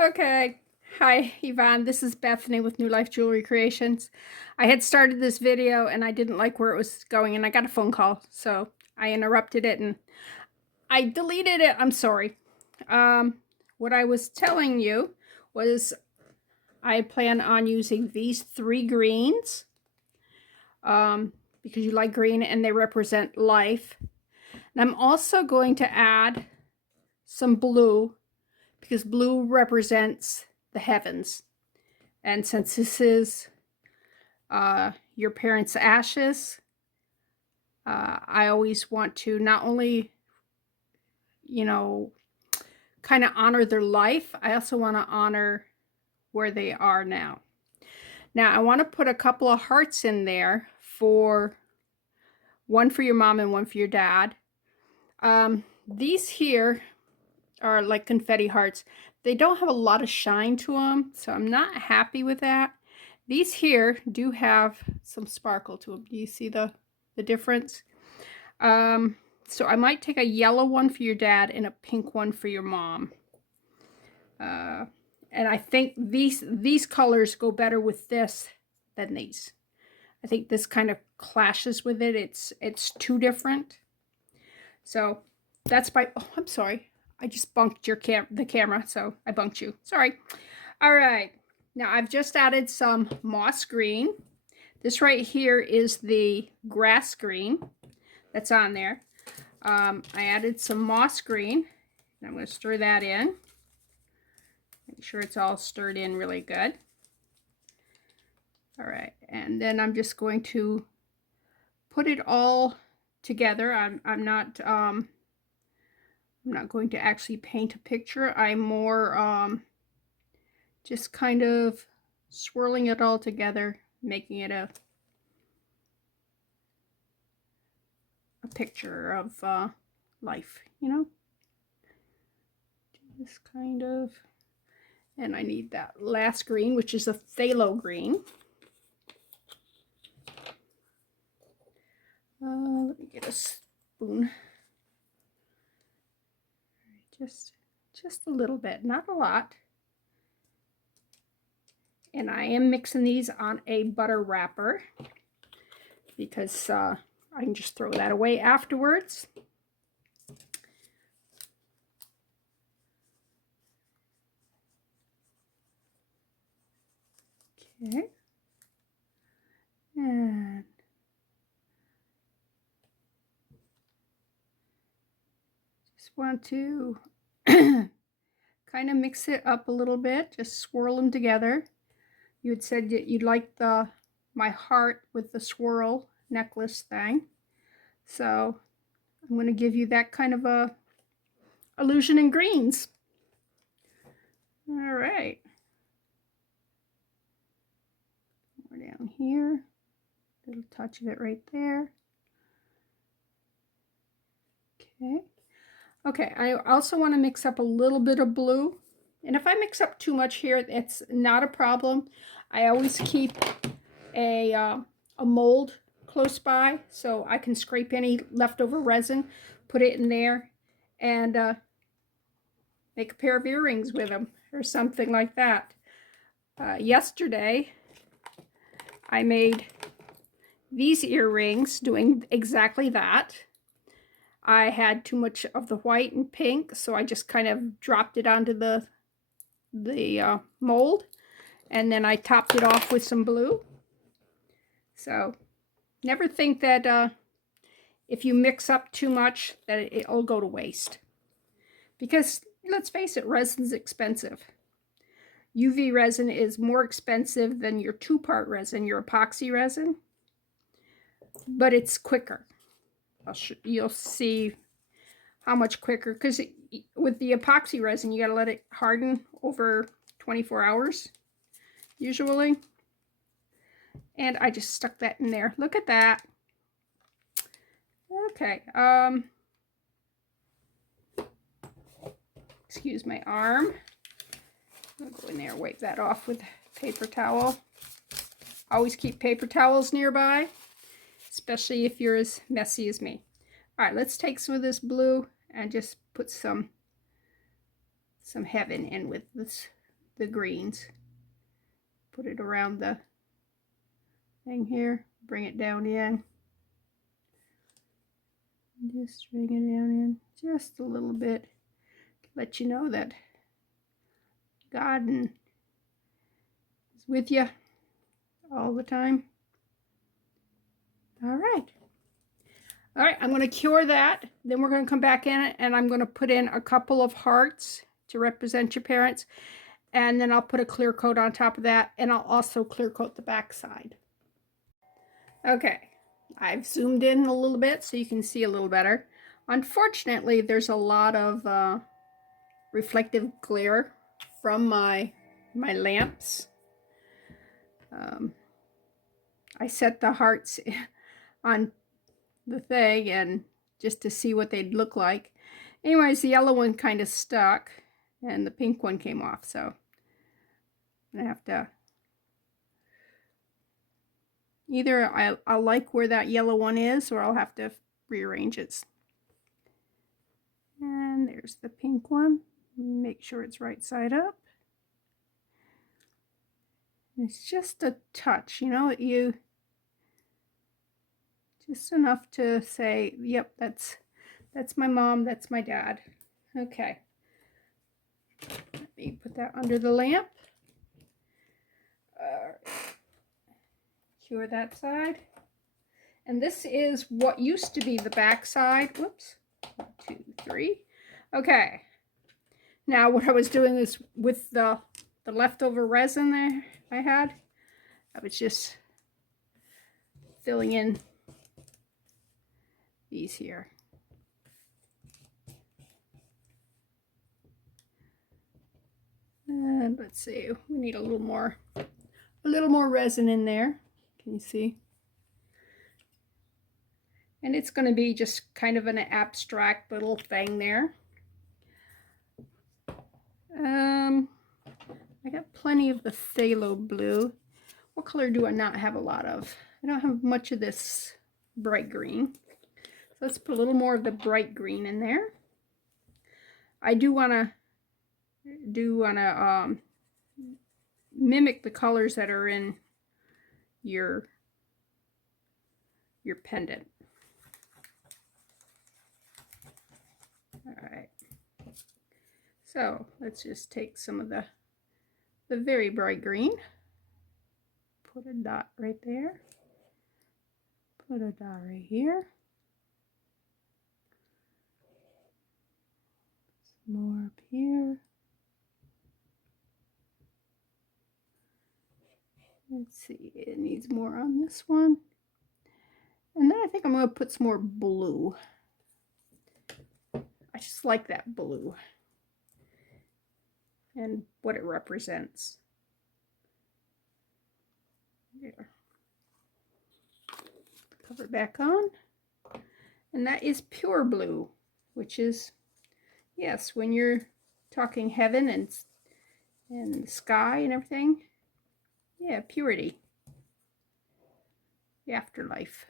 Okay. Hi, Yvonne. This is Bethany with New Life Jewelry Creations. I had started this video and I didn't like where it was going and I got a phone call. So I interrupted it and I deleted it. I'm sorry. What I was telling you was I plan on using these three greens because you like green and they represent life. And I'm also going to add some blue because blue represents the heavens. And since this is your parents' ashes, I always want to not only, kind of honor their life, I also want to honor where they are now. Now, I want to put a couple of hearts in there for one for your mom and one for your dad. These here are like confetti hearts. They don't have a lot of shine to them, so I'm not happy with that. These here do have some sparkle to them. Do you see the difference? So I might take a yellow one for your dad and a pink one for your mom. And I think these colors go better with this than these. I think this kind of clashes with it. It's too different. So that's by, oh, I'm sorry. I just bunked the camera, so I bunked you. Sorry. All right. Now I've just added some moss green. This right here is the grass green that's on there. I added some moss green. And I'm going to stir that in. Make sure it's all stirred in really good. All right. And then I'm just going to put it all together. I'm not going to actually paint a picture. I'm more just kind of swirling it all together, making it a picture of life, Just kind of, and I need that last green, which is a phthalo green. Let me get a spoon. Just a little bit, not a lot. And I am mixing these on a butter wrapper because I can just throw that away afterwards. Okay. And just want to kind of mix it up a little bit, just swirl them together. You had said that you'd like my heart with the swirl necklace thing. So I'm going to give you that kind of a illusion in greens. All right. More down here. Little touch of it right there. Okay. Okay, I also want to mix up a little bit of blue. And if I mix up too much here, it's not a problem. I always keep a mold close by so I can scrape any leftover resin, put it in there, and make a pair of earrings with them or something like that. Yesterday, I made these earrings doing exactly that. I had too much of the white and pink, so I just kind of dropped it onto the mold, and then I topped it off with some blue. So never think that if you mix up too much that it'll go to waste, because let's face it, resin's expensive. UV resin is more expensive than your two-part resin, your epoxy resin, but it's quicker. You'll see how much quicker, because with the epoxy resin, you got to let it harden over 24 hours, usually. And I just stuck that in there. Look at that. Okay. Excuse my arm. I'll go in there, wipe that off with a paper towel. Always keep paper towels nearby, especially if you're as messy as me. All right, let's take some of this blue and just put some heaven in with this the greens. Put it around the thing here, bring it down in. Just bring it down in just a little bit to let you know that God is with you all the time. All right. All right, I'm going to cure that. Then we're going to come back in and I'm going to put in a couple of hearts to represent your parents. And then I'll put a clear coat on top of that. And I'll also clear coat the back side. Okay, I've zoomed in a little bit so you can see a little better. Unfortunately, there's a lot of reflective glare from my lamps. I set the hearts on the thing and just to see what they'd look like. Anyways, the yellow one kind of stuck and the pink one came off, so I have to either I'll like where that yellow one is, or I'll have to rearrange it. And there's the pink one. Make sure it's right side up. It's just a touch, you know, just enough to say, yep, that's my mom, that's my dad. Okay. Let me put that under the lamp. Cure that side. And this is what used to be the back side. Whoops. 1, 2, 3. Okay. Now what I was doing is with the leftover resin there I had, I was just filling in these here. And let's see, we need a little more resin in there. Can you see? And it's going to be just kind of an abstract little thing there. I got plenty of the phthalo blue. What color do I not have a lot of? I don't have much of this bright green. So let's put a little more of the bright green in there. I do want to mimic the colors that are in your pendant. All right. So let's just take some of the very bright green. Put a dot right there. Put a dot right here. Some more up here. Let's see, it needs more on this one. And then I think I'm going to put some more blue. I just like that blue and what it represents. There. Cover it back on. And that is pure blue, which is, yes, when you're talking heaven and sky and everything. Yeah, purity. The afterlife.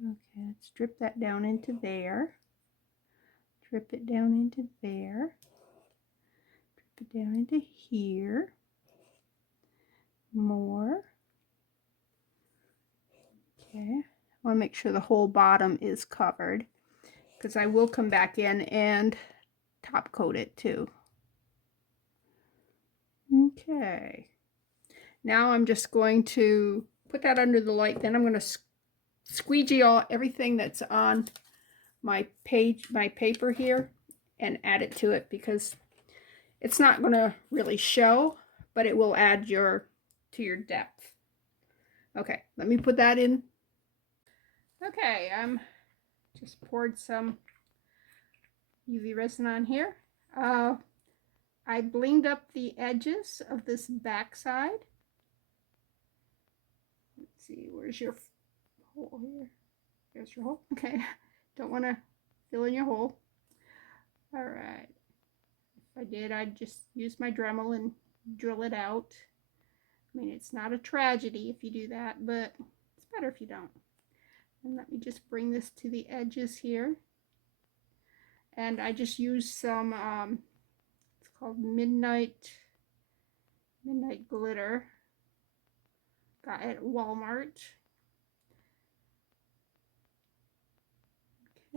Okay, let's drip that down into there. Drip it down into there. Drip it down into here. More. Okay, I want to make sure the whole bottom is covered because I will come back in and top coat it too. Okay, now I'm just going to put that under the light. Then I'm going to squeegee everything that's on my paper here and add it to it because it's not going to really show, but it will add to your depth. Okay, let me put that in. Okay, just poured some UV resin on here. I blinged up the edges of this back side. Let's see, where's your hole here? There's your hole. Okay, don't want to fill in your hole. All right, if I did, I'd just use my Dremel and drill it out. I mean, it's not a tragedy if you do that, but it's better if you don't. And let me just bring this to the edges here. And I just use some, it's called Midnight Glitter. Got it at Walmart.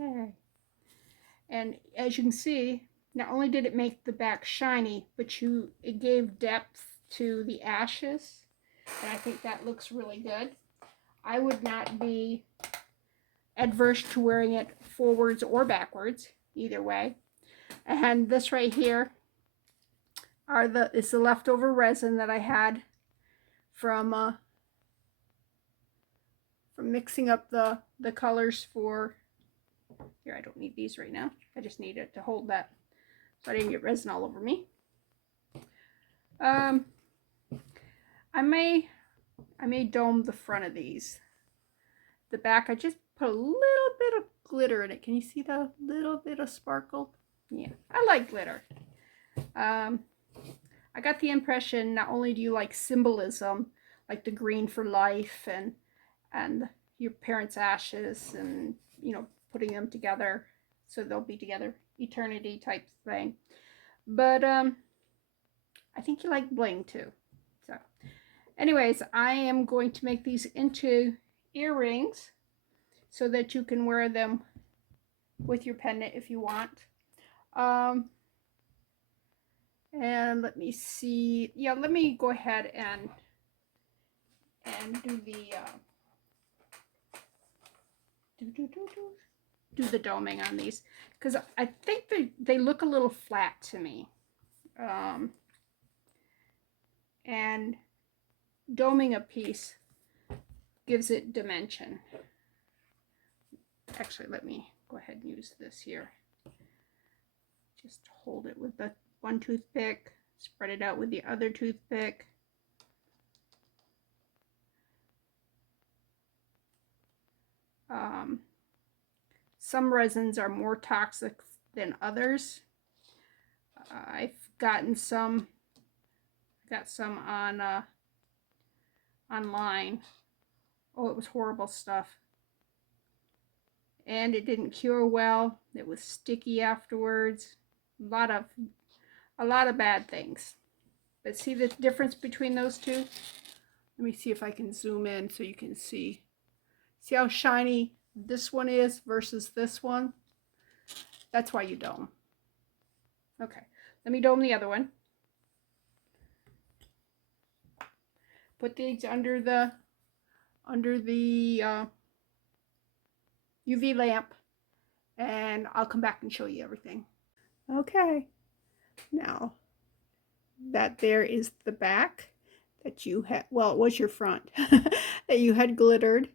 Okay. And as you can see, not only did it make the back shiny, but it gave depth to the ashes. And I think that looks really good. I would not be adverse to wearing it forwards or backwards, either way. And this right here is the leftover resin that I had from mixing up the colors for, here, I don't need these right now. I just need it to hold that so I didn't get resin all over me. I may dome the front of these. The back, I just put a little bit of glitter in it. Can you see the little bit of sparkle? Yeah, I like glitter. I got the impression not only do you like symbolism, like the green for life and your parents' ashes, and you know, putting them together so they'll be together eternity type thing, but I think you like bling too. So anyways, I am going to make these into earrings so that you can wear them with your pendant if you want. And let me see. Yeah, let me go ahead and do the doming on these, because I think they look a little flat to me. And doming a piece gives it dimension. Actually, let me go ahead and use this here. Just hold it with the one toothpick, spread it out with the other toothpick. Some resins are more toxic than others. I've gotten some, got some on online. Oh, it was horrible stuff. And it didn't cure well. It was sticky afterwards. A lot of bad things. But see the difference between those two? Let me see if I can zoom in so you can see. See how shiny this one is versus this one? That's why you dome. Okay, let me dome the other one. Put these under the UV lamp, and I'll come back and show you everything. Okay, now that there is the back that you had, well, it was your front that you had glittered.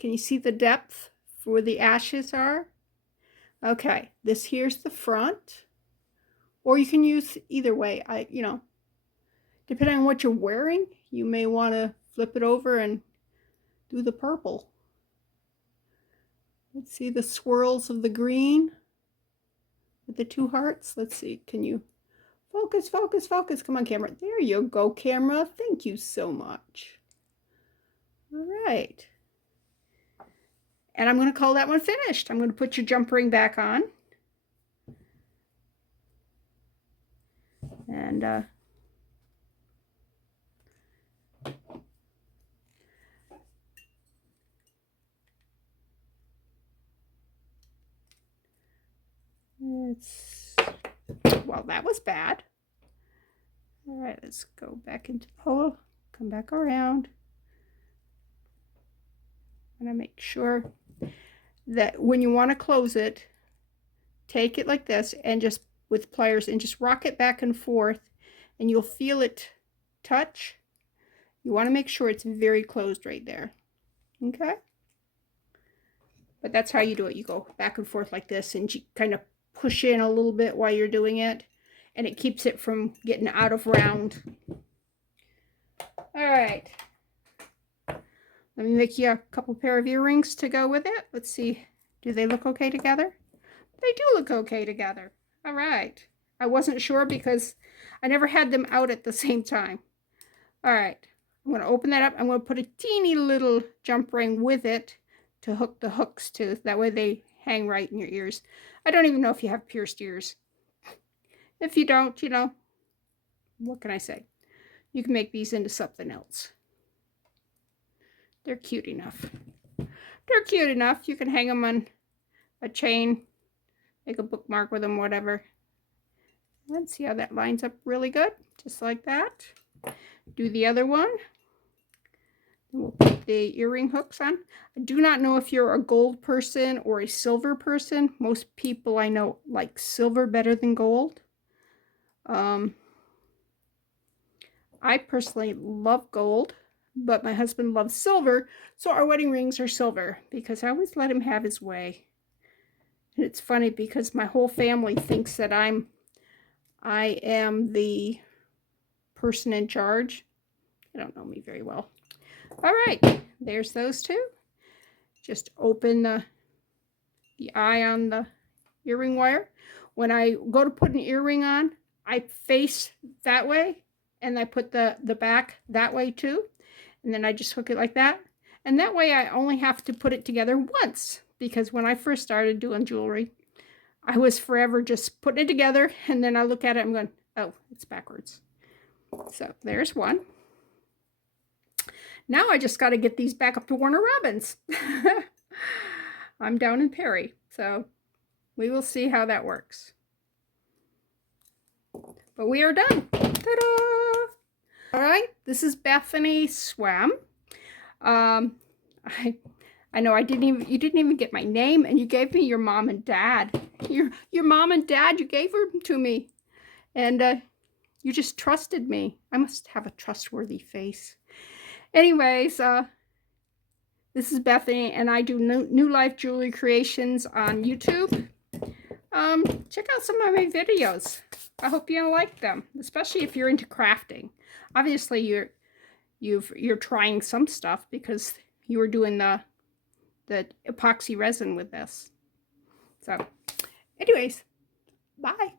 Can you see the depth for where the ashes are? Okay, this here's the front, or you can use either way. You know, depending on what you're wearing, you may want to flip it over and do the purple. Let's see the swirls of the green with the two hearts. Let's see, can you focus, focus, focus? Come on, camera. There you go, camera. Thank you so much. All right. And I'm going to call that one finished. I'm going to put your jump ring back on. And well, that was bad. All right, let's go back into the hole, come back around. I'm going to make sure that when you want to close it, take it like this and just with pliers and just rock it back and forth, and you'll feel it touch. You want to make sure it's very closed right there. Okay? But that's how you do it. You go back and forth like this and you kind of push in a little bit while you're doing it, and it keeps it from getting out of round. All right. Let me make you a couple pair of earrings to go with it. Let's see. Do they look okay together? They do look okay together. All right. I wasn't sure because I never had them out at the same time. All right. I'm going to open that up. I'm going to put a teeny little jump ring with it to hook the hooks to. That way they hang right in your ears. I don't even know if you have pierced ears. If you don't, you know, what can I say? You can make these into something else. They're cute enough. They're cute enough. You can hang them on a chain, make a bookmark with them, whatever. And see how that lines up really good, just like that. Do the other one. And we'll put the earring hooks on. I do not know if you're a gold person or a silver person. Most people I know like silver better than gold. I personally love gold, but my husband loves silver, so our wedding rings are silver because I always let him have his way. And it's funny because my whole family thinks that I am the person in charge. They don't know me very well. All right, there's those two. Just open the eye on the earring wire. When I go to put an earring on, I face that way, and I put the back that way too. And then I just hook it like that. And that way I only have to put it together once, because when I first started doing jewelry, I was forever just putting it together, and then I look at it and I'm going, oh, it's backwards. So there's one. Now I just got to get these back up to Warner Robins. I'm down in Perry, so we will see how that works. But we are done. Ta-da! All right, this is Bethany Swam. I know you didn't even get my name, and you gave me your mom and dad. Your mom and dad, you gave her to me, and you just trusted me. I must have a trustworthy face. Anyways, this is Bethany, and I do New Life Jewelry Creations on YouTube. Check out some of my videos. I hope you like them, especially if you're into crafting. Obviously, you're trying some stuff because you were doing the epoxy resin with this. So, anyways, bye.